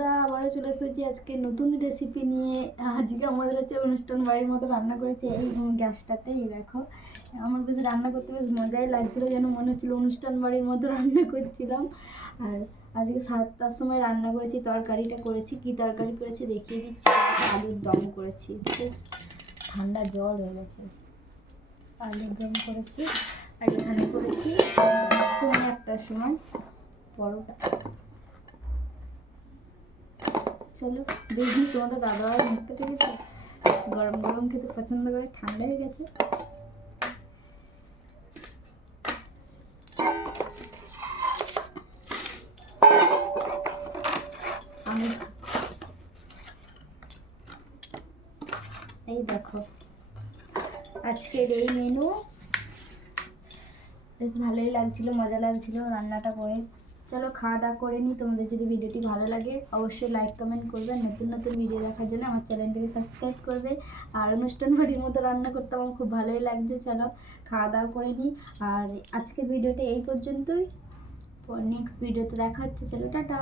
বন্ধুরা, আবারও চলে এসেছি আজকে নতুন রেসিপি নিয়ে। আজকে আমাদের হচ্ছে অনুষ্ঠান বাড়ির মতো রান্না করেছে এই গ্যাসটাতেই দেখো। আমার কাছে রান্না করতে বেশ মজাই লাগছিল, যেন মনে হচ্ছিল অনুষ্ঠান বাড়ির মতো রান্না করছিলাম। আর আজকে সাতটার সময় রান্না করেছি, তরকারিটা করেছি। কি তরকারি করেছি দেখিয়ে দিচ্ছি, আলুর দম করেছি। ঠান্ডা জল হয়ে গেছে। আলুর দম করেছি, আর এখানে করেছি পৌনে একটার সময় পরোটা। চলো দেখি তোমাদের দাদা মুখটা দেখেছ? গরম গরম খেতে পছন্দ করে, ঠান্ডা হয়ে গেছে। এই দেখো, আজকের এই মেনু বেশ ভালোই লাগছিল, মজা লাগছিল রান্নাটা করে। চলো খাওয়া দাওয়া করে নিই। তোমাদের যদি ভিডিওটি ভালো লাগে, অবশ্যই লাইক কমেন্ট করবে। নতুন নতুন ভিডিও দেখার জন্য আমার চ্যানেলটিকে সাবস্ক্রাইব করবে। আর অনুষ্ঠান বাড়ির মতো রান্না করতে আমার খুব ভালোই লাগছে। চলো খাওয়া দাওয়া করে নিই। আর আজকের ভিডিওটা এই পর্যন্তই। নেক্সট ভিডিওতে দেখা হচ্ছে। চলো টাটা।